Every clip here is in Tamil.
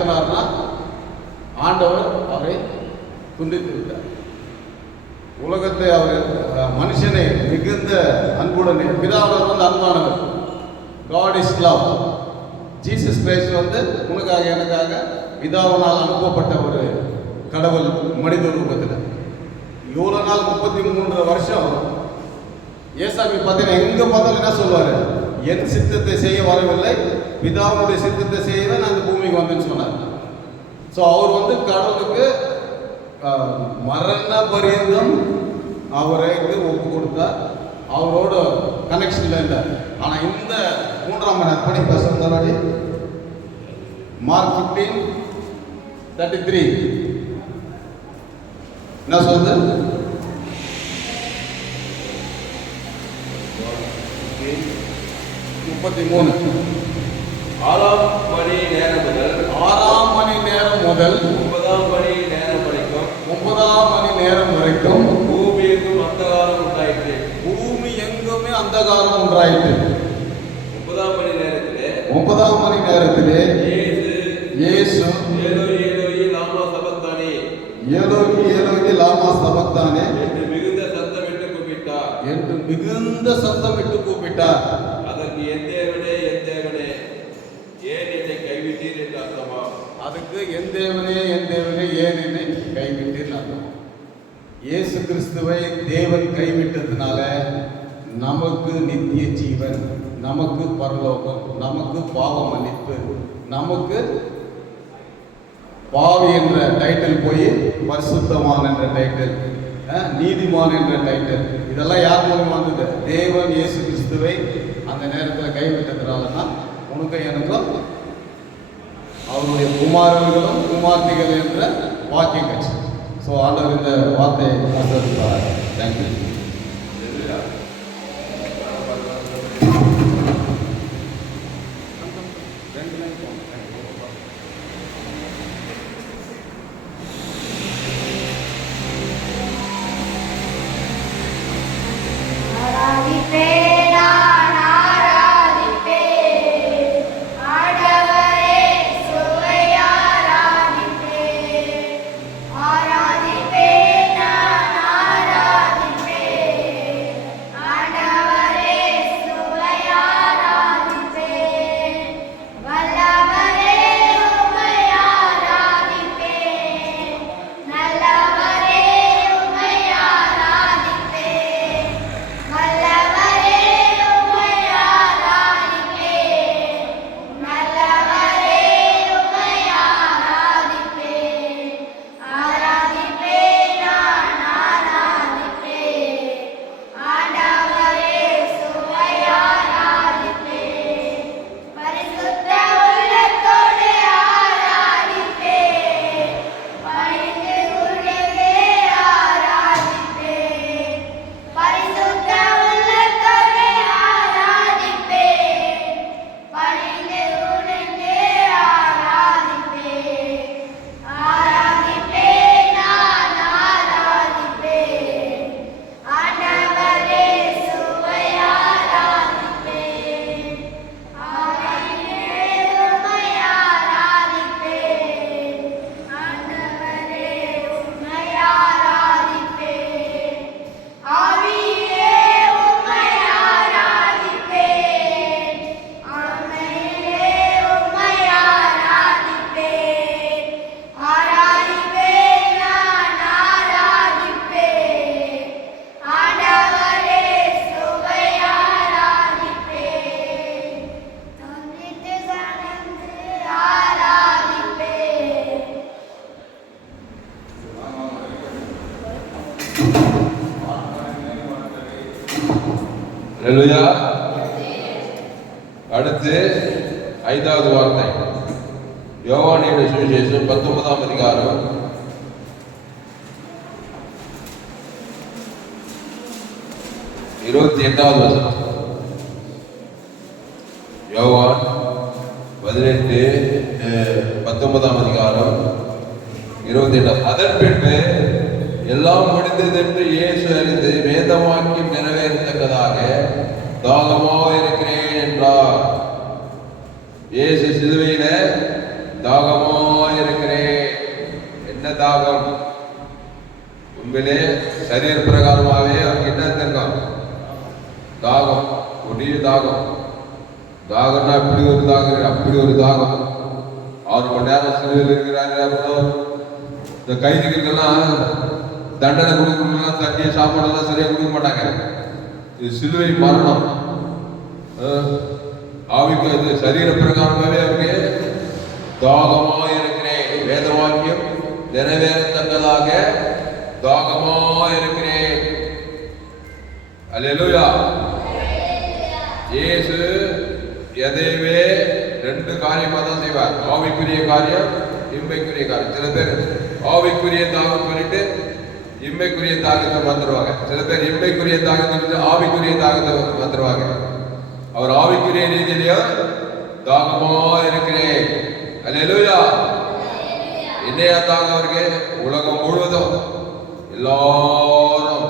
பயன்படுத்தினார்னா ஆண்டவர் அவரை துண்டித்து விட்டார். உலகத்தை அவர் மனுஷனை மிகுந்த அன்புடன், பிதாவானவர் வந்து அன்பானவர், God is love. Jesus Christ வந்து உனக்காக எனக்காக பிதாவினால் அனுப்பப்பட்ட ஒரு கடவுள் மனித ரூபத்தில். இவ்வளோ நாள் 33 வருஷம் ஏசாமி பார்த்தீங்கன்னா எங்கே பார்த்தாலும் என்ன சொல்லுவார்? என் சித்தத்தை செய்ய வரவில்லை, பிதாவுடைய சித்தத்தை செய்யவே நான் இந்த பூமிக்கு வந்தேன்னு சொன்னார். ஸோ அவர் வந்து கடவுளுக்கு மரண பரியந்தம் அவரை ஒப்பு கொடுத்தார், அவரோட கனெக்ஷன்ல இருந்தார். ஆனால் இந்த 3ஆம் அர்ப்பணி பசங்களாடி மார்க் 15:33 என்ன சொல்றது? 33 6ஆம் மணி நேரம் முதல் 6ஆம் மணி நேரம் முதல் 9ஆம் மணி நேரம் வரைக்கும் 9ஆம் மணி நேரம் வரைக்கும் பூமி எங்கும் அந்தகாரம் உண்டாயிற்று. பூமி எங்குமே அந்தகாரம் உண்டாயிற்று. 9ஆம் மணி நேரத்திலே 9ஆம் மணி நேரத்திலே இயேசு ஏலோயி ஏலோயி லாமா சபக்தானி, ஏலோகி ஏலோகி லாமா சபக்தானே என்று மிகுந்த சத்தமிட்டு கூப்பிட்டார். என்று மிகுந்த சத்தமிட்டு கூப்பிட்டார். அதற்கு என் தேவனே என் தேவனே ஏன் என்னை கைவிட்டீர் என்று அர்த்தமா? அதுக்கு என் தேவனே ஏன் என்னை கைவிட்டீர் அர்த்தம். இயேசு கிறிஸ்துவை தேவன் கைவிட்டதுனால நமக்கு நித்திய ஜீவன், நமக்கு பரலோகம், நமக்கு பாவ மன்னிப்பு, நமக்கு பாவி என்ற டைட்டில் போய் பரிசுத்தவான் என்ற டைட்டில், நீதிமான் என்ற டைட்டில், இதெல்லாம் யார் மூலமா வந்தது? தேவன் இயேசு கிறிஸ்துவை அந்த நேரத்தில் கைவிட்டதுனால தான் உனக்கு எனக்கும் அவருடைய குமாரர்களும் குமார்த்திகள் என்ற வாக்கியம் கட்சி. ஸோ ஆண்டவர் இந்த வார்த்தையை ஆசீர்வதிப்பார். தேங்க்யூ. அல்லேலூயா. அடுத்து 5வது வார்த்தை யோவான் எழுதின சுவிசேஷம் 19ஆம் அதிகாரம் 28வது வசனம். யோவான் 19ஆம் அதிகாரம் 28. அதன் பின்பு எல்லாம் முடிந்தது என்று இயேசு அறிந்து வேதவாக்கியம் நிறைவேறத்தக்கதாக தாகமாக இருக்கிறேன் என்றார். இயேசு சிலுவையில தாகமாக தாகம். உண்மையிலே சரீர பிரகாரமாகவே அவருக்கு என்ன தெரியும்? தாகம், கொடிய தாகம். தாகம்னா இப்படி ஒரு தாகம், அப்படி ஒரு தாகம். 6 மணி நேரம் சிலுவையில் இருக்கிறாரு. அப்புறம் இந்த கைதிகளுக்கெல்லாம் தண்டனை கொடுக்கறதுலாம் தண்ணி சாப்பாடெல்லாம் சரியாக கொடுக்க மாட்டாங்க. இது சிலுவை மரணம். ஆவிக்கு இது சரீர பிரகாரமாகவே அவருக்கு தாகமாக இருக்கிறேன். வேத வாக்கியம் நிறைவேறத்தக்கதாக தாகமாக இருக்கிறேன். அல்லேலூயா. இயேசு எதையுமே 2 காரியமாக தான் செய்வார். ஆவிக்குரிய காரியம், இம்மைக்குரிய காரியம். சில பேர் ஆவிக்குரிய தாகம் பண்ணிட்டு இம்மைக்குரிய தாகத்தை வந்துருவாங்க. சில பேர் இம்மைக்குரிய தாகத்தை ஆவிக்குரிய தாகத்தை வந்துருவாங்க. அவர் ஆவிக்குரிய ரீதியிலையும் தாகமா இருக்கிறேன். அல்லேலூயா. என்னையா தாகம் அவருக்கு? உலகம் முழுவதும் எல்லாரும்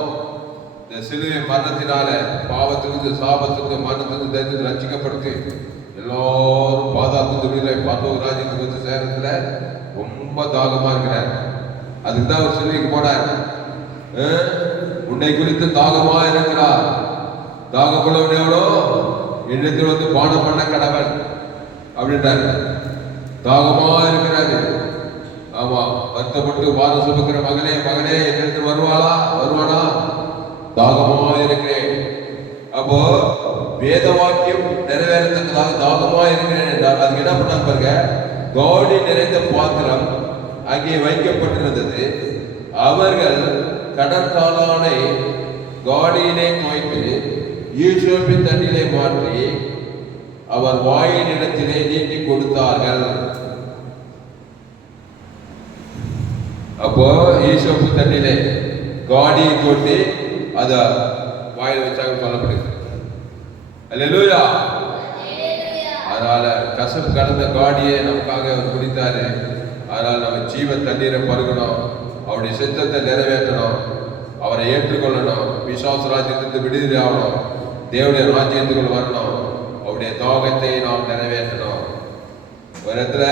இந்த சிலுவை மரணத்தினால பாவத்திலிருந்து சாபத்திலிருந்து மரணத்திலிருந்து தைரியத்தில் ரட்சிக்கப்பட்டு எல்லாரும் பாதாளத்து தொழிலை பரலோக ராஜ்யத்துக்கு வந்து சேரத்துல ரொம்ப தாகமா இருக்கிறார். அதுக்கு தான் அவர் சிலுவைக்கு போனார். உன்னை குறித்து தாகமா இருக்கிறார். தாகமுள்ளவன் எவ்வளோ என்னத்தில் வந்து பானம் பண்ண கடவன் அப்படின்றாரு. தாகமா இருக்கிறாரு. ஆமா, வருத்தப்பட்டு வாரம் சுமக்கிற மகனே மகனே என்னிடத்தில் வருவானா? தாகமா இருக்கிறேன். அப்போ வேத வாக்கியம் நிறைவேறத்தக்கதாக தாகமா இருக்கிறேன் என்றால் அதுக்கு என்ன பண்ணாங்க பாருங்க. காடி நிறைந்த பாத்திரம் அங்கே வைக்கப்பட்டிருந்தது. அவர்கள் கடற்காலானை காடியிலே தோய்த்து ஈசோப்பின் தண்ணிலே மாற்றி அவர் வாயின் இடத்திலே நீட்டி கொடுத்தார்கள். அப்போ ஈசோப்பு தண்ணிலே காடியை தோட்டி அத வாயில் வச்சாங்க சொல்லப்படுது. அல்லேலூயா. அதனால கசப்பு கடந்த காடியை நமக்காக அவர் குடித்தாரு. அதனால நம்ம ஜீவ தண்ணீரை பருகணும். அவருடைய சித்தத்தை நிறைவேற்றணும். அவரை ஏற்றுக்கொள்ளணும். பிசாசு ராஜ்யத்திலிருந்து விடுதலை ஆகணும். தேவனுடைய ராஜ்யத்துக்குள் வரணும். அவருடைய தாகத்தை நாம் நிறைவேற்றணும். ஒரு இடத்துல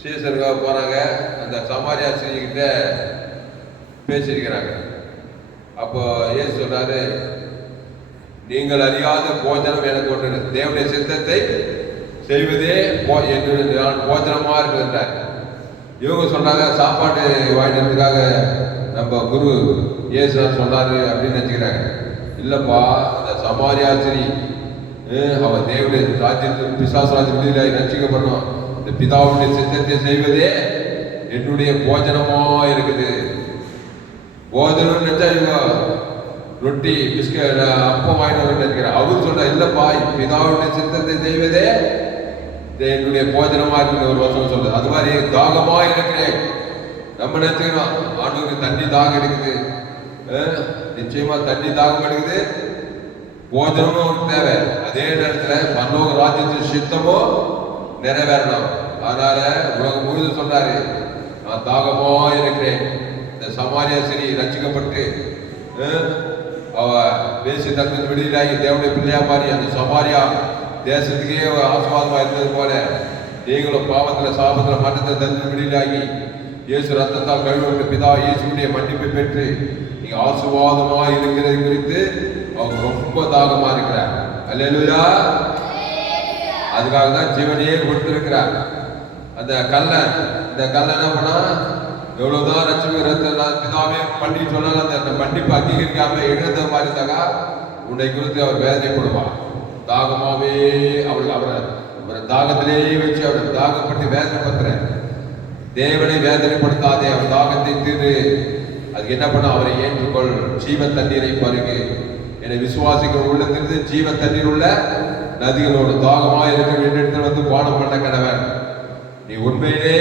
சீசருக்காக போறாங்க. அந்த சமாரியா ஸ்திரீகிட்ட பேசியிருக்கிறாங்க. அப்போ ஏசு சொல்றாரு, நீங்கள் அறியாத போஜனம் எனக்கு ஒன்று. தேவனுடைய சித்தத்தை செய்வதே நான் போஜனமா இருக்குன்றார். இவங்க சொல்றாங்க சாப்பாடு வாங்கினதுக்காக நம்ம குரு இயேசு சொன்னாரு அப்படின்னு நினைச்சுக்கிறாங்க. இல்லப்பா, அந்த சமாரியா ஸ்திரீ அவன் தேவனுடைய ராஜ்யத்தில் பிசாசு ராஜ்யம் விடுதலை ரட்சிக்கப்படணும். இந்த பிதாவுடைய சித்தத்தை செய்வதே என்னுடைய போஜனமா இருக்குது. போஜனம் நினைச்சா இவங்க ரொட்டி பிஸ்கட் அப்பம் வாங்கிட்டு நினைக்கிறேன். அவரு சொல்ற இல்லப்பா, பிதாவுடைய சித்தத்தை செய்வதே என்னுடைய போஜனமா இருக்குது ஒரு வருஷம் சொல்றது. அது மாதிரி தாகமா இருக்கிறேன். நம்ம நினைச்சுக்கிறோம் ஆண்டவருக்கு தண்ணி தாகம் இருக்குது. நிச்சயமா தண்ணி தாகம் எடுக்குது. போஜனமும் அவருக்கு தேவை. அதே நேரத்துல பரலோக ராஜ்யத்தின் சித்தமும் நிறைவேறணும். அதனால உலகம் முழுதும் சொல்றாரு, நான் தாகமா இருக்கிறேன். இந்த சமாரியா ஸ்திரீ ரட்சிக்கப்பட்டு அவ பேசி தகுந்த விடுதலாகி தேவனுடைய பிள்ளையா மாறி அந்த சமாரியா தேசத்துக்கே ஆசீர்வாதமா இருந்தது போல நீங்களும் பாவத்துல சாபத்துல மரணத்தை தகுந்த விடுதலாகி இயேசு ரத்தத்தால் கழுவப்பட்ட பிதா இயேசுடைய மன்னிப்பை பெற்று நீங்க ஆசீர்வாதமா இருக்கிறது குறித்து அவங்க ரொம்ப தாகமா இருக்கிறார். அல்லேலூயா. அதுக்காக தான் ஜீவனையே கொடுத்திருக்கிறார். அந்த கல்லன், இந்த கல்லன் என்ன பண்ணா, எவ்வளவுதான் ரட்சிப்பு பிதாவே பண்ணி சொன்னாலும் அந்த மன்னிப்பு அங்கீகரிக்காம எழுத மாதிரி இருந்தாக்கா உன்னை குறித்து அவர் வேதனைப்படுவார். தாகமாவே அவரை தாகத்திலேயே வச்சு அவரை தாகப்பட்டு வேதனைப்படுத்துற. தேவனை வேதனைப்படுத்தாதே, அவர் தாகத்தை தீர்ந்து அதுக்கு என்ன பண்ண, அவரை ஏற்றுக்கொள். ஜீவ தண்ணீரை பருகு. என்னை விசுவாசிக்கிற உள்ளத்திலிருந்து ஜீவ தண்ணீர் உள்ள நதிகளோடு தாகமாக இருக்கிற இடத்தில் வந்து பானம் பண்ண கடவன். நீ உண்மையிலே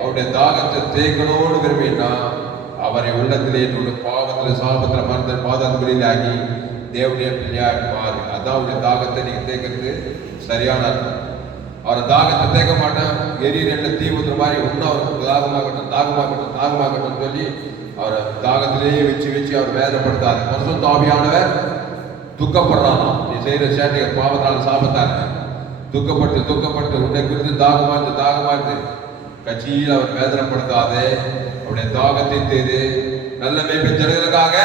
அவருடைய தாகத்தை தேக்கனோடு விரும்பினா அவரை உள்ளத்திலே என்னுடைய பாவத்தில் சாபத்தில் மறந்த பாதங்களில் ஆகி தேவனுடைய பிள்ளையாடி மாறு. அதான் அவருடைய தாகத்தை நீங்க தேக்கிறது சரியான அர்த்தம். அவரை தாகத்தை தேக்க மாட்டேன், எரியில தீ ஊத்துற மாதிரி ஒன்னும் அவருக்கு தாகமாகட்டும் சொல்லி அவரை தாகத்திலேயே வச்சு அவர் வேதனைப்படுத்தாரு. பரிசுத்த ஆவியானவர் துக்கப்படுறானா, நீ செய்யற சேட்டையை பாவத்தால் சாபத்தாரு துக்கப்பட்டு உன்னை குறித்து தாகமாச்சு கட்சியில் அவர் வேதனைப்படுத்தாதே, அவருடைய தாகத்தை தீரு. நல்ல மேய்ப்பன் ஜனங்களுக்காக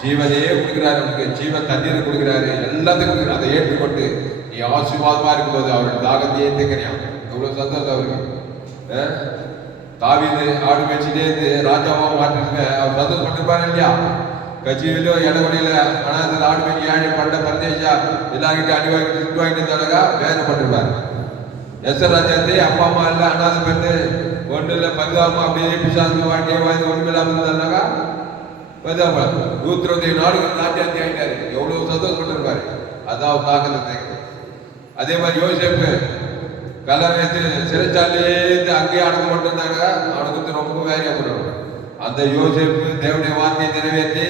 ஜீவனையே கொடுக்கிறாரு, அவனுக்கு ஜீவ தண்ணீர் கொடுக்கிறாரு, எல்லாத்தையும் கொடுக்குறாரு. அதை ஏற்றுக்கொண்டு நீ ஆசீர்வாதமா இருக்கும்போது அவருடைய தாகத்தையே தேக்கிறான். எவ்வளவு சந்தோஷம் அவருக்கு. தாவீது ஆடு மேய்ச்சிட்டே இருந்து ராஜாவா மாற்றிருக்க அவர் சந்தோஷப்பட்டிருப்பாரு இல்லையா? கட்சியிலோ இடவழியில அனாத ஆடு மேய்ச்சி ஏழை பண்ட பரதேஷா எல்லாருக்கிட்ட அடி வாங்கிட்டு திட்டு வாங்கிட்டு இருந்தாங்க, வேதனைப்பட்டிருப்பாரு. ராஜாத்தே அப்பா அம்மா இல்ல, அனாத பெண்ணு ஒண்ணு இல்ல, பரிதாபமா அப்படியே பிசாசு வாழ்க்கையை வாங்கி ஒண்ணுமே இல்லாம இருந்தாங்க. பரிதாபம் 120 நாடுகள் ராஜாத்தி ஆகிட்டாரு. எவ்வளவு சந்தோஷப்பட்டிருப்பாரு. அதான் தாக்கத்தை. அதே மாதிரி யோசேப்பு கல்லறையத்து சிறைச்சாலையிலேருந்து அங்கேயே அடக்கம் பண்ணிருந்தாங்க. அவனுக்கு ரொம்ப வேலையா பண்ணுவாங்க. அந்த யோசேப்பு தேவனுடைய வார்த்தையை நிறைவேற்றி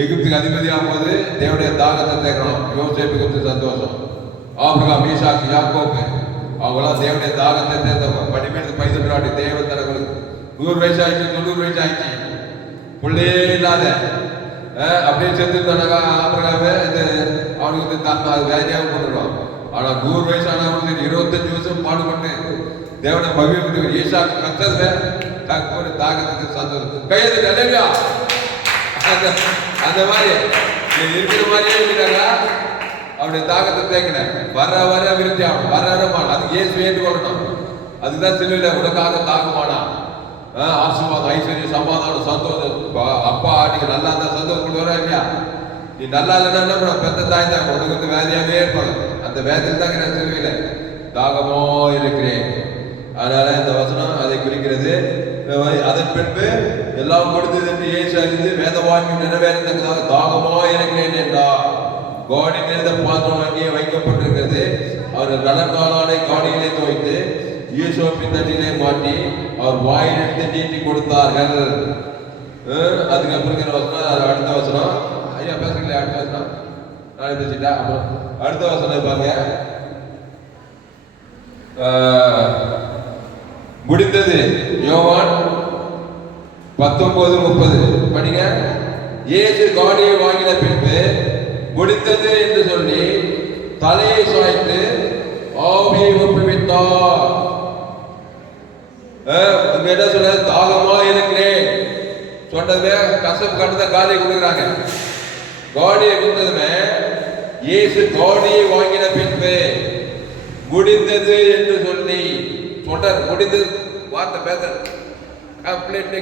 எகிப்துக்கு அதிபதியாகும் போது தேவனுடைய தாகத்தை தேக்கிறோம். யோசேப்புக்கு சந்தோஷம். ஆபிரகாம், ஈசாக்கு, யாக்கோபு அவங்களாம் தேவனுடைய தாகத்தை தேர்ந்தவங்க. படிப்பெடுத்து பைதன்றாடி தேவன் தனங்களுக்கு 100 வயசு ஆயிடுச்சு, 90 வயசு ஆயிடுச்சு, பிள்ளையே இல்லாத அப்படியே சேர்ந்துட்டானாக்கா ஆபிரகாமே அவனுக்கு வேலையாக கொண்டுருவான். ஆனா 100 வயசு ஆனவங்களுக்கு 25 வருஷம் பாடுபட்டு தேவனை பகிர்ந்து ஈசாக்கு கத்ததுல தக்கோட தாகத்துக்கு சந்தோஷம். கையது கல்லையா அந்த மாதிரி இருக்கிற மாதிரியே இருக்கிறாங்க. அவருடைய தாகத்தை தேங்கின வர வர விருத்தி ஆகணும், வர வரமான அதுக்கு இயேசு ஏற்றுக்கொள்ளணும். அதுதான் சிலுவையில உனக்காக தாகமானா ஆசீர்வாதம், ஐஸ்வர்யம், சமாதானம், சந்தோஷம். அப்பா நீங்க நல்லா இருந்தா சந்தோஷப்பட்டு வர இல்லையா? நீ நல்லா இல்லைன்னா பெத்த தாய் தான் உனக்கு வந்து வேலையாவே ஏற்படும். அந்த வேதையில் தாங்க நான் சிலுவையில தாகமோ இருக்கிறேன். அதனால இந்த வசனம் அதை குறிக்கிறது. அதன் பின்பு எல்லாம் கொடுத்தது என்று இயேசு அறிந்து வேத வாங்கி நிறைவேறத்தக்கதாக தாகமோ இருக்கிறேன் என்றார். காடி நிறைந்த பாத்திரம் அங்கே வைக்கப்பட்டிருக்கிறது. அவர் கடற்காலானை காடியிலே துவைத்து ஈசோப்பின் தட்டிலே மாட்டி அவர் வாயில் எடுத்து நீட்டி கொடுத்தார்கள். அதுக்கப்புறம் வசனம் அடுத்த வசனம். ஐயா பேசுறீங்களா? அடுத்த வசனம் நாளை பேசிட்டா. அடுத்த வசனம் பாருங்க. முடிந்தது. யோவான் 19:30 படிங்க. இயேசு காடியை வாங்கின பின்பு முடிந்தது என்று சொல்லி தலையை சாய்த்து ஆவியை ஒப்புவித்தார். என்ன சொல்ற? தாகமா இருக்கிறேன் சொன்னதுமே கசப்பு கட்டத காலியை கொடுக்குறாங்க. காடியை கொடுத்ததுமே இயேசு காடியை வாங்கின பின்பு முடிந்தது என்று சொல்லி சொன்னார். முடிந்தது வார்த்தை பேச கம்ப்ளீட்லி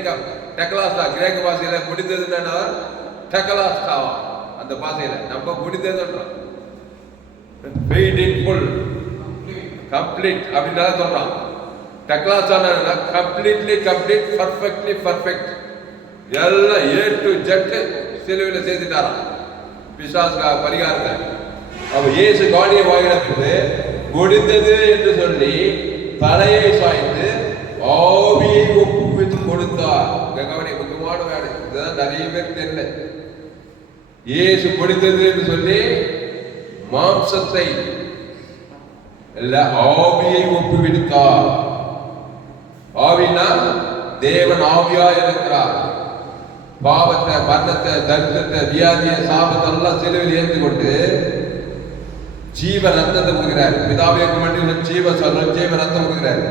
டெக்கலாஸ்டா கிரேக்க பாஷையில முடிந்ததுன்னா டெக்கலாஸ்டாவா அந்த பாஷையில நம்ம முடிந்ததுன்றோம். கம்ப்ளீட் அப்படின்னா சொல்றான். டெக்கலாஸ்டான கம்ப்ளீட்லி கம்ப்ளீட், பர்ஃபெக்ட்லி பர்ஃபெக்ட், எல்லாம் ஏ டு ஜெட் சிலுவையில சேர்த்துட்டாராம் பிசாசுக்காக பரிகாரத்தை. அவ இயேசு காடியை வாங்கின பின்பு முடிந்தது என்று சொல்லி தலையை சாய்த்து ஆவியை ஒப்புவித்து கொடுத்தார். கவனி, முக்கியமான வேலை இதுதான் நிறைய பேர் தெரியல. இயேசு முடிந்தது என்று சொல்லி மாம்சத்தை இல்ல ஆவியை ஒப்புவித்தார். ஆவினா தேவன் ஆவியா இருக்கிறார். பாவத்தை, மரணத்தை, தரித்திரத்தை, வியாதிய, சாபத்தை எல்லாம் சிலுவையில் ஏற்றி கொண்டு ஜீவ ரத்தத்தை கொடுக்கிறார். பிதாவே மண்ணில் ஜீவ சொல்ற ஜீவ ரத்தம் கொடுக்கிறார்.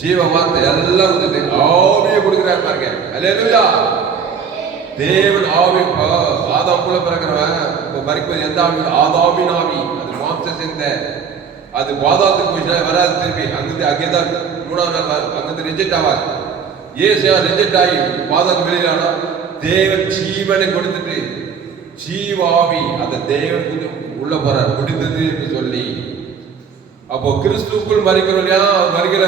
ஜீவ வார்த்தை எல்லாம் ஆவியை கொடுக்கிறார் பாருங்க. அல்லேலூயா. தேவன் ஆவி. ஆதாம் கூட பிறக்கிறவன் மறிப்பது எந்த ஆவி? ஆதாமின் ஆவி. அது மாம்ச சிந்த. அது பாதாத்துக்கு போய் வராது. திரும்பி அங்கிருந்து அங்கேதான் 3ஆம் நாள் அங்கிருந்து ரிஜெக்ட் ஆவார். ஏசியா ரிஜெக்ட் ஆகி பாதாத்து வெளியிலானா தேவன் ஜீவனை கொடுத்துட்டு ஜீவாவி அந்த தேவன் உள்ள போறார். முடிந்தது என்று சொல்லி அப்போ கிறிஸ்துக்குள் மறிக்கிறோம் இல்லையா? மறிக்கிற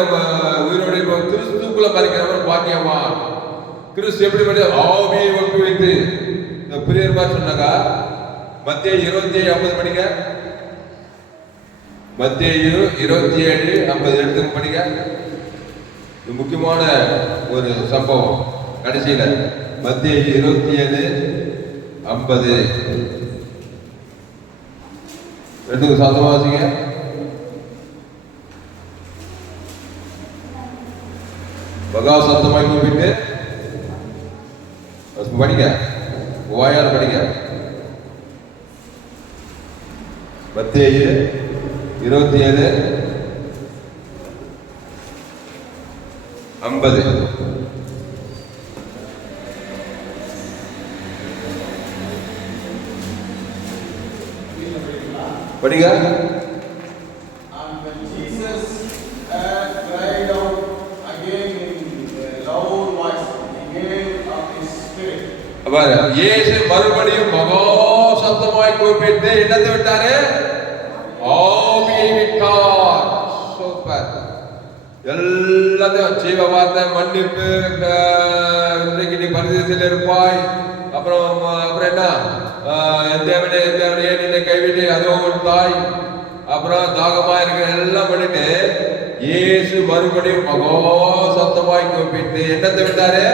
உயிரோடைய கிறிஸ்துக்குள்ள மறிக்கிறவன் பாக்கியவான். கிறிஸ்து எப்படி ஆவியை ஒப்பு வைத்து இந்த பிரியர் மாதிரி சொன்னாங்க. மத்தேயு 27:50 படிங்க. மத்தேயு 27:50 எடுத்து படிங்க. இது முக்கியமான ஒரு சம்பவம். கடைசியில மத்தேயு 27:50 எடுத்து சாந்தமா வாசிங்க. மகா சத்தமாய் கூப்பிட்டு படிங்க, வாயால் படிங்க. மத்தேயு 27 50. படிங்க. And when Jesus had cried out again in a loud voice, he gave up his spirit. இயேசு மறுபடியும் மகா சத்தமாய் கூப்பிட்டு என்னத்தை விட்டாரு? ஆவியை விட்டார். சூப்பர். எல்லாத்தையும் ஜீவ வார்த்தை, மன்னிப்பு, இன்றைக்கு நீ பரதேசத்தில் இருப்பாய், அப்புறம் என்ன, என் தேவனே ஏன் என்னை கைவிட்டு அதோ தாய், அப்புறம் தாகமா இருக்கிற எல்லாம் பண்ணிட்டு இயேசு மறுபடியும் மகா சத்தமாய் கூப்பிட்டு என்னத்தை விட்டாரு?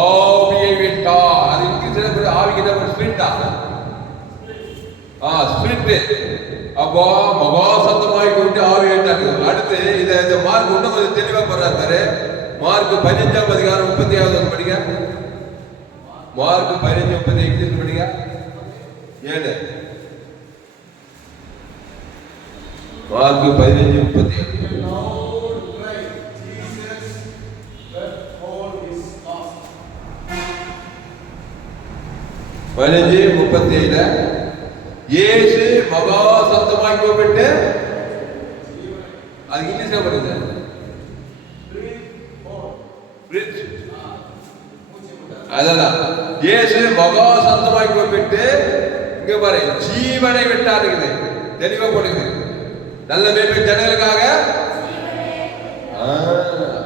ஆவியை விட்டார். அது இங்கிலீஷ்ல ஆவிக்கு என்ன ஸ்பிரிட்டா? ஸ்பிரிட். அப்போ மகா சத்தமாய் கூப்பிட்டு ஆவியை விட்டாரு. அடுத்து இந்த மார்க் இன்னும் கொஞ்சம் தெளிவா போறாரு. மார்க் 15ஆம் அதிகாரம் 30வது படிங்க. மார்க் 15:30 இங்கிலீஷ் படிங்க. 7. மார்க் 15:30. 15:37 இயேசு மகா சத்தமாய் கூப்பிட்டு, அது இங்கிலீஷ்ல படிங்க. அதெல்லாம் இயேசு மகா சத்தமாய் கூப்பிட்டு இங்க பாரு ஜீவனை விட்டாருக்குது. தெளிவா போடுது. நல்ல மேய்ப்பன் ஜனங்களுக்காக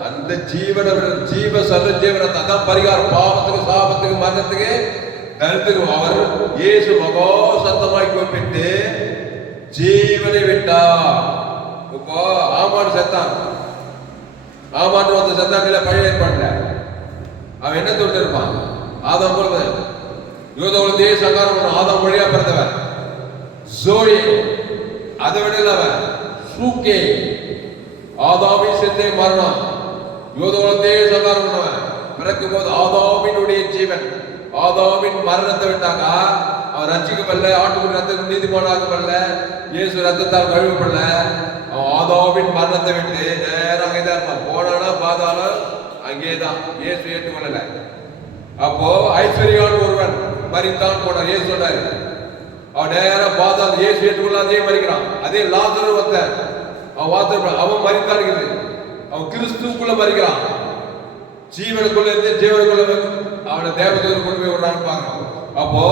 அந்த ஜீவன ஜீவ சர்வ ஜீவனத்தை அதான் பரிகாரம். பாவத்துக்கு, சாபத்துக்கு, மரணத்துக்கு, கருத்துக்கு அவர் இயேசு மகா சத்தமாய் கூப்பிட்டு ஜீவனை விட்டார். இப்போ ஆமான் செத்தான். ஆமான் ஒருத்தர் செத்தாங்கல்ல பழைய ஏற்பாட்டுல. அவன் என்ன தொட்டு இருப்பான்? ஆதாம் பிறந்தவன். யூதகுலத்தையே சங்காரம் பண்ண ஆதாம் வழியா பிறந்தவன். ஜோயே. அதை விட அவன் சூக்கே. ஆதாமின் செத்தே மரணம். யூதகுலத்தையே சங்காரம் பண்ணவன். பிறக்கும் போது ஆதாமினுடைய ஜீவன். ஆதாமின் மரணத்தை விட்டாங்க. அவன் ரட்சிக்கப்படல. ஆட்டுக்குடி ரத்தம் நீதிமானாக்கப்படல. இயேசு ரத்தத்தால் கழுவப்படல. அவன் ஆதாமின் மரணத்தை விட்டு நேரம் அங்கேதான் இருப்பான். போனானா பாதாளம் அங்கேதான். இயேசு ஏற்றுக்கொள்ளல. அப்போ ஐஸ்வர்யான் ஒருவன் மரித்தான் போனார். இயேசு சொன்னாரு. அவன் நேரம் பாதாளம். இயேசு ஏற்றுக்கொள்ளாதே மறிக்கிறான். அதே லாசரு வந்தான். அவன் மரித்தான். அவன் கிறிஸ்துக்குள்ள மறிக்கிறான். ஜீவனுக்குள்ள இருந்து ஜீவனுக்குள்ள அவனை தேவதூதர் கொண்டு போய் விடுறான்னு பாக்குறான். அப்போ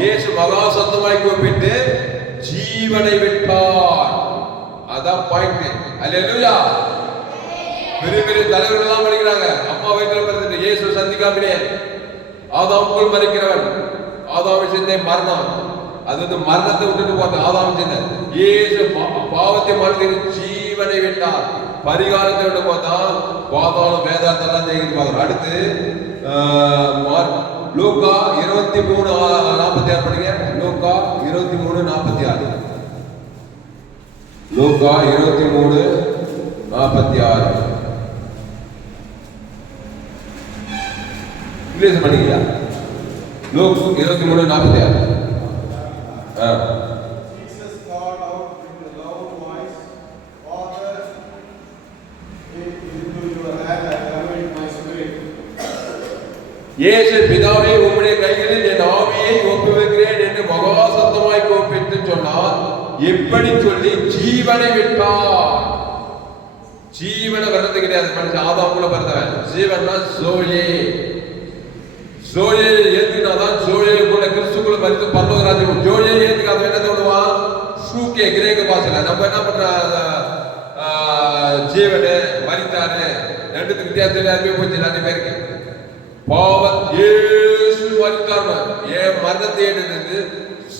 இயேசு மகா சத்தமாய் கூப்பிட்டு ஜீவனை விட்டார். அதான் பாயிண்ட். அல்லேலூயா. பெரிய பெரிய தலைவர்கள் எல்லாம் மறிக்கிறாங்க. அம்மா வயிற்றுல பிறந்துட்டு இயேசு சந்திக்காமலே ஆதாமுக்குள் மறிக்கிறவன். ஆதாமை செஞ்ச மரணம். அது வந்து மரணத்தை விட்டுட்டு போட்ட ஆதாமை செஞ்ச இயேசு பாவத்தை மறுத்து ஜீவனை விட்டார். பரிகாரத்தை விட்டு பார்த்தா பாதாளம் வேதாந்தெல்லாம் செய்து பார்க்கிறோம். அடுத்து லூக்கா 23:46 படிங்க. லூக்கா 23:46. லூக்கா 23:46 இங்கிலீஷ் படிக்கிறா? Look 23:46. Jesus called out with a loud voice, Father, into your hand I commit my spirit. இயேசு பிதாவே உம்முடைய கைகளில் என் ஆவியை ஒப்புவிக்கிறேன் என்று மகா சத்தமாய் கூப்பிட்டு சொன்னார். எப்படி சொல்லி ஜீவனை விட்டார். ஜீவனை வர்றது கிடையாது. மனுஷன் ஆதாம் கூட பிறந்தவன். ஜீவன்னா ஜோயே. ஜோயே ஏத்துனாதான் ஜோயேக்குள்ள கிறிஸ்துக்குள்ள மரித்து பரலோக ராஜ்யம். ஜோயே ஏத்துக்காத என்ன தோணுவான்? சூக்கே கிரேக்க பாஷையில. நம்ம என்ன பண்ற ஜீவனு மரித்தாரு ரெண்டுத்துக்கு வித்தியாசம் அறிவே போச்சு நிறைய பேருக்கு. பாவம் இயேசு மரித்தார். ஏன் மரணத்தை எடுத்து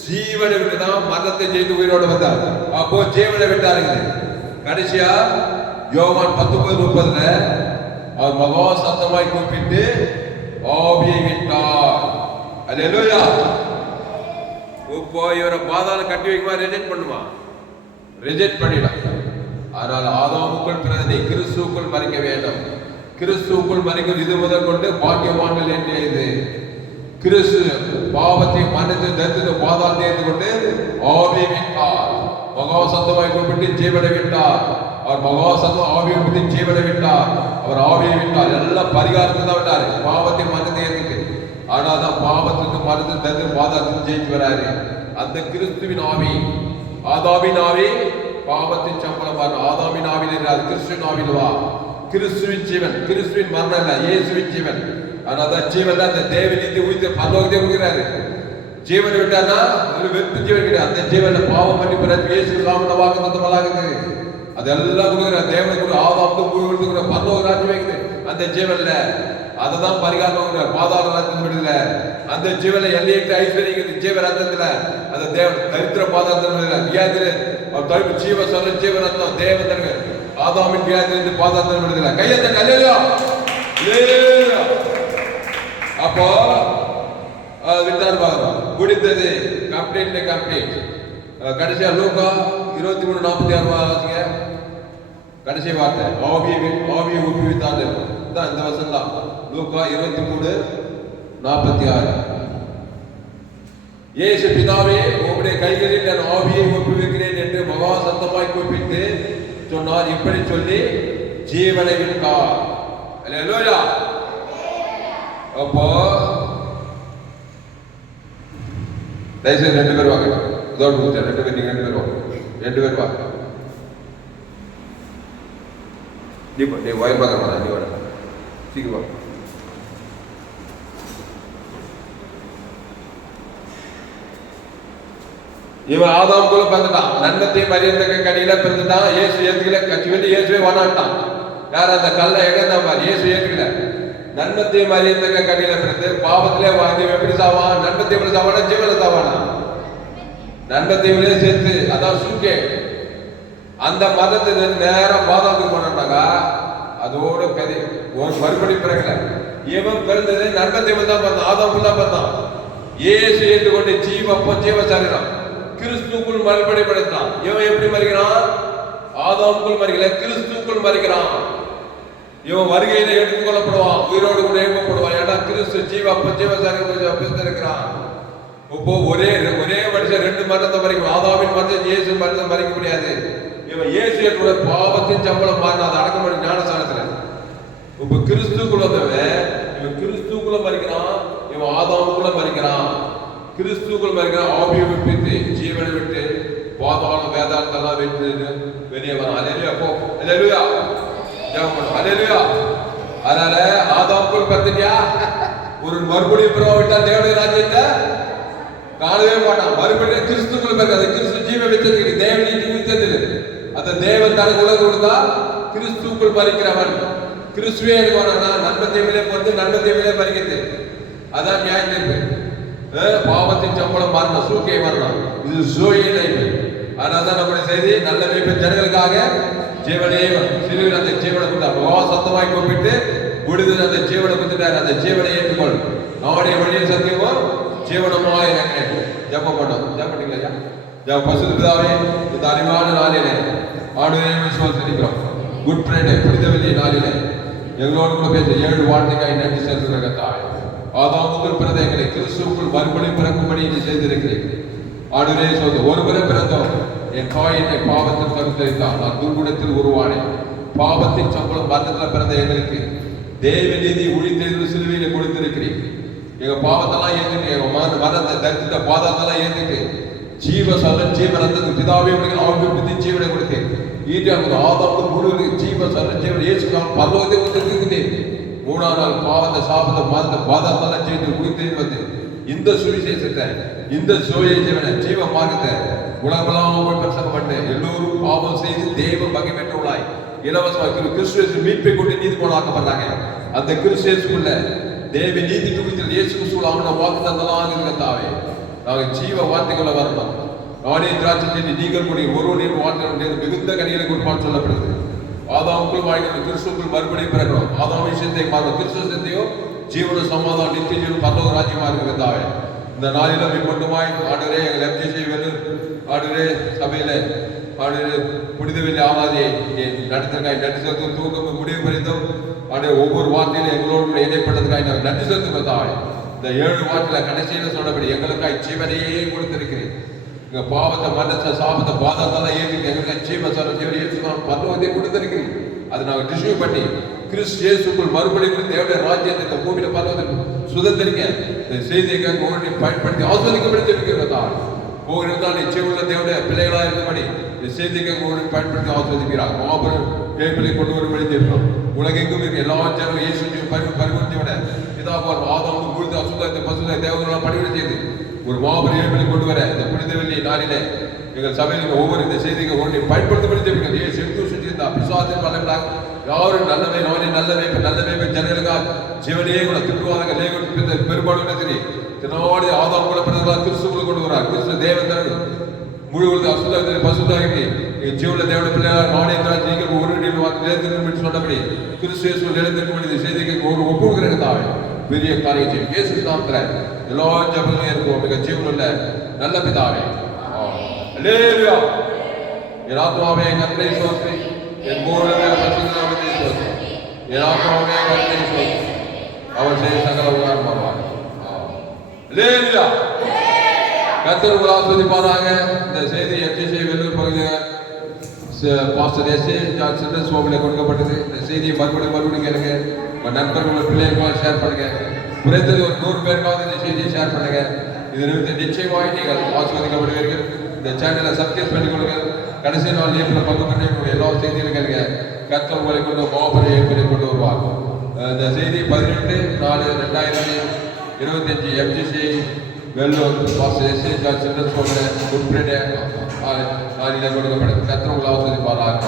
ஜீவனை விட்டுதான் மரணத்தை ஜெயித்து உயிரோடு வந்தார். அப்போ ஜீவனை விட்டாருங்க. கடைசியா யோவான் 19:30 அவர் மகா சத்தமாய் கூப்பிட்டு ஆவியை விட்டார். அல்லேலூயா. இப்போ இவரை பாதாளம் கட்டி வைக்குமா? ரிஜெக்ட் பண்ணுமா? ரிஜெக்ட் பண்ணிடும். ஆனால் ஆதாமுக்குள் பிறந்ததை கிறிஸ்துவுக்குள் மறிக்க வேண்டும். கிறிஸ்துவுக்குள் மறிக்கும் இது முதல் கொண்டு பாக்கியவான்கள் என்று இது. கிறிஸ்து பாவத்தை மன்னித்து தரித்து பாதாளத்தை ஏற்றுக்கொண்டு ஆவியை விட்டார். மகா சத்தமாய் கூப்பிட்டு ஜீவனை விட்டார். அவர் மகாசத்துவம் ஆவியை பற்றி ஜீவனை விட்டார், அவர் ஆவியை விட்டார், எல்லாம் பரிகாரத்தை தான் விட்டாரு, பாவத்தை மனதை ஏற்றுக்கு. ஆனால் தான் பாவத்துக்கு மனது தந்து பாதத்தில் ஜெயிச்சு வராரு. அந்த கிறிஸ்துவின் ஆவி, ஆதாமின் ஆவி பாவத்தின் சம்பளம் வர ஆதாமின் ஆவியில் இல்லாது கிறிஸ்துவின் ஆவியில் வா. கிறிஸ்துவின் ஜீவன், கிறிஸ்துவின் மரணம் இல்ல, இயேசுவின் ஜீவன். ஆனால் அந்த ஜீவன் அந்த தேவ நீதி உயிர்த்து பரலோகத்தை கொடுக்கிறாரு. ஜீவனை விட்டானா ஒரு வெறுப்பு ஜீவன் கிடையாது. அந்த ஜீவன பாவம் பண்ணி பிறகு இயேசு சாமன வாக்குத்தத்தமலாகுது. அதெல்லாம் கொடுக்குற தேவனுக்கு ஒரு ஆதாம் கொடுக்குற பரலோக ராஜ்யம் வைக்குது. அந்த ஜீவன்ல அதுதான் பரிகாரம் பாதாள ராஜ்யத்தில் விடுதல. அந்த ஜீவனை எல்லையிட்டு ஐஸ்வர்யம் ஜீவ ரத்தத்துல அந்த தேவன் தரித்திர பாதாளத்தில் வியாதியில அவர் தடுப்பு ஜீவ சொல்ல ஜீவ ரத்தம் தேவன் ஆதாமின் வியாதியிலிருந்து பாதாளத்தில் விடுதல. கையத்தை கல்லையா அப்போ விட்டார் பார்க்கிறோம். முடிந்தது, கம்ப்ளீட். கடைசியா லூக்கா 23:46 வாசிங்க. கடைசி வார்த்தை ஆவியை ஊக்குவித்தார். இந்த வசனம் தான் லூக்கா 23:46. இயேசு பிதாவே உம்முடைய கைகளில் நான் ஆவியை ஒப்புவிக்கிறேன் என்று மகா சத்தமாய் கூப்பிட்டு சொன்னார். இப்படி சொல்லி ஜீவனை விட்டார். அல்லேலூயா. அப்போ தயவுசெய்து 2 பேர் வாங்க. இதோடு முடிச்ச 2 பேர், நீங்க 2 பேர் வாங்க. 2 பேர் வாங்க. நீ வயல் பார்க்க நீ வர சீக்கிரம். இவன் ஆதாம் குல பிறந்துட்டான். நன்மத்தையும் மரியந்தக்க கடியில பிறந்துட்டான். இயேசு ஏத்துக்கல. கட்சி வேண்டி இயேசுவே வானாட்டான். யார் அந்த கல்லை எகந்தான் பாரு. இயேசு ஏத்துக்கல. நன்மத்தையும் மரியந்தக்க கடியில பிறந்து பாவத்திலே வாங்கி எப்படி சாவான்? நன்மத்தையும் சாவானா ஜீவன சாவானா? நன்மத்தையுமே சேர்த்து அதான் சூக்கே. அந்த மதத்தை நேரம் பாதாளத்துக்கு போனாங்க. அதோட கதை ஒரு மறுபடி பிறகுல இவன் பிறந்தது நன்மத்தையும் தான் பார்த்தான். ஆதாம் தான் பார்த்தான். இயேசு ஏற்றுக்கொண்டு ஜீவ சரீரம் கிறிஸ்துக்குள் மறுபடி படைத்தான். இவன் எப்படி மறிக்கிறான்? ஆதாமுக்குள் மறிக்கல, கிறிஸ்துக்குள் மறிக்கிறான். இவன் வருகையில எடுத்துக் கொள்ளப்படுவான், உயிரோடு கூட எழுப்பப்படுவான். ஏன்னா கிறிஸ்து ஜீவ சரீரம் இருக்கிறான். இப்போ ஒரே மனுஷன் 2 மரணத்தை மறிக்கும். ஆதாமின் மரணத்தை இயேசு மரணத்தை மறிக்க முடியாது. இவன் இயேசு பாவத்தின் சம்பளம் மாறின அதை அடக்க முடியும் ஞானஸ்தானத்துல. இப்ப கிறிஸ்துக்குள்ள வந்தவன் இவன் கிறிஸ்துக்குள்ள மறிக்கிறான், இவன் ஆதாமுக்குள்ள மறிக்கிறான். கிறிஸ்துக்குள் மறிக்கிறான். ஆவியை விட்டு ஜீவனை விட்டு பாதாள வேதாந்தெல்லாம் விட்டு வெளியே வரான். அல்லேலூயா. போ அல்லேலூயா. ஜெபம் பண்ணு. அல்லேலூயா. அதனால ஆதாமுக்குள் பிறந்துட்டியா? ஒரு மறுபடியும் பிறவிட்டா தேவனுடைய ராஜ்யத்தை காணவே மாட்டான். மறுபடியும் கிறிஸ்துக்குள்ள பிறகு கிறிஸ்து ஜீவ வச்சிருக்கு. தேவனை குறித்தது அந்த தேவன் தனக்கு உலகம் கொடுத்தா கிறிஸ்துக்குள் மறிக்கிறவன் கிறிஸ்துவே இருக்கானா? நன்மத்தையிலே பொறுத்து நன்மத்தையிலே மறிக்கிறது. அதான் நியாய தீர்ப்பு. பாவத்தின் சம்பளம் மாறணும், சூக்கை வரணும். இது ஜோயே லைஃப். அதனால்தான் நம்முடைய செய்தி நல்ல மேய்ப்பு ஜனங்களுக்காக ஜீவனே சிலுவையில் அந்த ஜீவனை கொடுத்தார். மகா சத்தமாய் கூப்பிட்டு விடுதல் அந்த ஜீவனை கொடுத்துட்டார். அந்த ஜீவனை ஏற்றுக்கொள். அவனுடைய வழியை சத்தியமோ ஜீவனமாக இருக்கிறேன். ஜெபம் பண்ணோம். ஜெபப்பட்டீங்களா? பசுத்த பிதாவே, இந்த அருமையான நாளிலே ஆண்டவரே விசுவாசிக்கிறோம். குட் ஃப்ரைடே புனித வெள்ளி நாளிலே எங்களோடு கூட பேச 7 வார்த்தைக்காய் நன்றி செலுத்துகிற தாய். ஆதாமுக்குள் பிறந்த எங்களை கிறிஸ்துவுக்குள் மறுபடியும் பிறக்கும்படி நீ செய்திருக்கிறேன். ஆண்டவரே சொல்ல ஒரு முறை பிறந்தோம். என் தாய் என்னை பாவத்தில் கருத்தரித்தார். நான் துர்குணத்தில் உருவானேன். பாவத்தின் சம்பளம் மரணத்தில் பிறந்த எங்களுக்கு தேவ நீதி உழித்தெழுந்து சிலுவையில கொடுத்திருக்கிறேன். எங்க பாவத்தெல்லாம் ஏற்றுட்டு எங்க மரணத்தை தரித்திட்ட பாதத்தெல்லாம் ஏற்றுட்டு ஜீவ சரண் ஜீவ ரத்தத்துக்கு பிதாவே ஆவியை ஜீவனை கொடுத்தேன். ஆதாமுக்கு முழு ஜீவ சரண் ஜீவன் இயேசுக்காக பரலோகத்தை கொடுத்திருக்கிறேன். 3ஆம் நாள் பாவத்தை சாபத்தை மரணத்தை பாதத்தெல்லாம் செய்து உயிர்த்தெழுந்து வந்து இந்த சுவிசேஷத்தை இந்த சோயை ஜீவனை ஜீவ மார்க்கத்தை உலகமெல்லாம் பிரசங்கப்பட்டு எல்லோரும் பாவம் செய்து தேவ பகை பெற்றுள்ளாய் இலவசமாக கிறிஸ்துவேசு மீட்பை கொண்டு நீதி போலாக்கப்படுறாங்க. அந்த கிறிஸ்துவேசுக்குள்ள தேவ நீதி குறித்து இயேசு கிறிஸ்துவுல அவன வாக்கு தந்தலாம் இருக்கத்தாவே நாங்கள் ஜீவ வார்த்தைகளை வரணும். நானே திராட்சை நீங்கள் கூடிய ஒருவனின் வார்த்தை மிகுந்த கனிகளை கொடுப்பான்னு சொல்லப்படுது. ஆதாமுக்குள் வாழ்க்கை கிறிஸ்துக்குள் மறுபடியும் பிறக்கணும். ஆதாம் விஷயத்தை மாறணும். கிறிஸ்துவத்தையோ ஜீவன சமாதானம் நித்திய ஜீவன் பரலோக ராஜ்யமா இருக்கிறதாவே இந்த நாளில மட்டுமாய் ஆண்டவரே எங்கள் எம்ஜிசி வேணும். ஆண்டவரே சபையில ஆண்டவரே புனித வெள்ளி ஆராதனையை நடத்திருக்காய் நன்றி செலுத்தும். தூக்கம் முடிவு பறித்தோம். ஆண்டவரே ஒவ்வொரு வார்த்தையிலும் எங்களோடு இணைப்பட்டதுக்காய் நாங்கள் நன்றி செலுத்தும் தாய். இந்த 7 வார்த்தையில கடைசியில சொன்னபடி எங்களுக்காய் ஜீவனையே கொடுத்திருக்கிறேன். எங்க பாவத்தை மன்னத்தை சாபத்தை பாதத்தெல்லாம் ஏற்றி எங்களுக்கு ஜீவ ஜீவன் இயேசு பரலோகத்தை கொடுத்திருக்கிறீங்க. அதை நாங்கள் டிஸ்ட்ரிபியூட் பண்ணி கிறிஸ்து இயேசுக்குள் மறுபடியும் தேவனுடைய ராஜ்யத்தை இந்த பூமியில பரலோகத்தில் சுதந்திரிக்க இந்த செய்தியை உங்களுடைய பயன்படுத்தி ஆஸ்வதிக்கப்படுத்தி இருக்கிறதால் போகிறதால் நிச்சயமுள்ள தேவனுடைய பிள்ளைகளாக இருந்தபடி இந்த செய்தியை உங்களுடைய பயன்படுத்தி ஆஸ்வதிக்கிறார். மாபெரும் பேப்பிலை கொண்டு வரும்படி தெரியும். உலகெங்கும் இருக்க எல்லா ஜனங்களும் இயேசு பரிவர்த்தியோட பிதாவார் ஆதாமும் முழுது அசுத்தத்தை பசுத்தை தேவர்களால் பணிவிடை செய்து ஒரு மாபெரும் ஏழ்மலை கொண்டு வர இந்த புனித வெள்ளி நாளிலே எங்கள் சபையில் ஒவ்வொரு இந்த செய்தியை ஒன்றை பயன்படுத்தப்படி தெரிவிக்கிறது. ஏன் சென்று சுற்றியிருந்தா பிசாசின் பலவிடாக யாரும் நல்லவை நானே நல்லவை ஜனங்களுக்காக ஜீவனையே கூட திருவாரங்க பெரும்பாலும் சரி திருநாடு ஆதாம் கூட பிறந்தவர்களால் கிறிஸ்துவ கொண்டு வரார். கிறிஸ்து தேவன் முழுவதும் அசுத்தத்தை பசுதாகி ஜீவன தேவன பிள்ளைகள் நானே நீங்கள் ஒரு நிலைத்திருக்கும் சொன்னபடி கிறிஸ்து நிலைத்திருக்கும் செய்திக்கு ஒரு ஒப்புகிறதாவே பெரிய காரியம் செய்யும். இயேசு நாமத்தில் எல்லா ஜபங்களும் இருக்கும். மிக ஜீவனுள்ள நல்ல பிதாவே. அல்லேலூயா. என் ஆத்மாவே கர்த்தரை ஸ்தோத்திரி, என் முழுமே பரிசுத்த நாமத்தை ஸ்தோத்திரி. என் ஆத்மாவே கர்த்தரை ஸ்தோத்திரி, அவர் செய்த சகல உபகாரம் பண்ணுவார். அல்லேலூயா. கர்த்தர் உங்களை ஆசீர்வதிப்பாராக. இந்த செய்தி எஃப்ஜிசி வெள்ளூர் பகுதியில் பாஸ்டர் எஸ்.ஏ. சில்ட்ரன்ஸ் ஹோமில் கொடுக்கப்பட்டது. இந்த செய்தியை மறுபடியும் கேளுங்க. உங்கள் நண்பர்கள் பிள்ளைகளுக்கு ஷேர் பண்ணுங்க. குறைந்தது ஒரு 100 பேருக்காவது இந்த செய்தியை ஷேர் பண்ணுங்க. இது நிச்சயமாய் நீங்கள் ஆசீர்வதிக்கப்படுவீர்கள். இந்த சேனலை சப்ஸ்கிரைப் பண்ணிக்கொள்ளுங்கள். கடைசி நாள் ஏப்ரல் பங்கு பண்ணி எல்லா செய்திகளும் கேளுங்க. கர்த்தர் உங்களை கொண்டு மாபெரும் ஏற்பதை கொண்டு வருவார். இந்த செய்தி 18/4/2025 FGC Vellur pastor S A. Children's ஹோமில் உட்பட நாளில் கொடுக்கப்பட்டது. கர்த்தர் உங்களை ஆசீர்வதிப்பாராக.